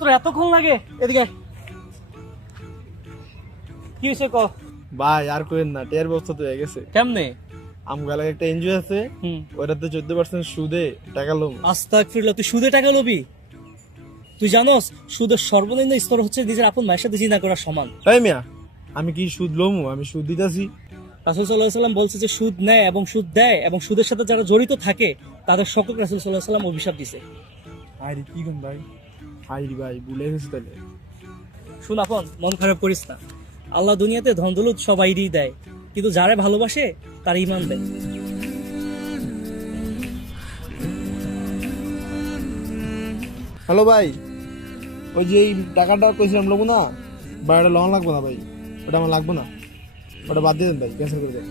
তোর এতক্ষণ লাগে? এদিকে কি হয়েছে ক। ভাই আর কইেন না, টের ব্যবস্থা তো হয়ে গেছে। কেমনে? আমগালে একটা এনজিও আছে, ওটাতে 14% সুদে টাকা লোম। আস্তাগফিরুল্লাহ, তুই সুদে টাকা লবি? তুই জানোস সুদের সর্বনিম্ন স্তর হচ্ছে নিজের আপন মায়ের সাথে জিনা করার সমান। তাই মিয়া, আমি কি সুদ লোমু? আমি সুদ দিতাছি। রাসূল সাল্লাল্লাহু আলাইহি ওয়াসাল্লাম বলছে যে সুদ নেয় এবং সুদ দেয় এবং সুদের সাথে যারা জড়িত থাকে তাদের সকল রাসূল সাল্লাল্লাহু আলাইহি ওয়াসাল্লাম অভিশাপ দিছে। আরে কি কোন ভাই, হাইরি ভাই ভুলে গেছি তাহলে। শুন আপন, মন খারাপ করিস না। আল্লাহ দুনিয়াতে ধন দৌলত সবাইরই দেয়, কিন্তু যারে ভালোবাসে তার ঈমান দেয়। হ্যালো ভাই, ওই যে এই টাকাটা কইছিলাম লোবো না, ভাই ওটা লোন লাগবো না ভাই, ওটা আমার লাগবো না, ওটা বাদ দিয়ে দেন ভাই, ক্যান্সেল করে দেন।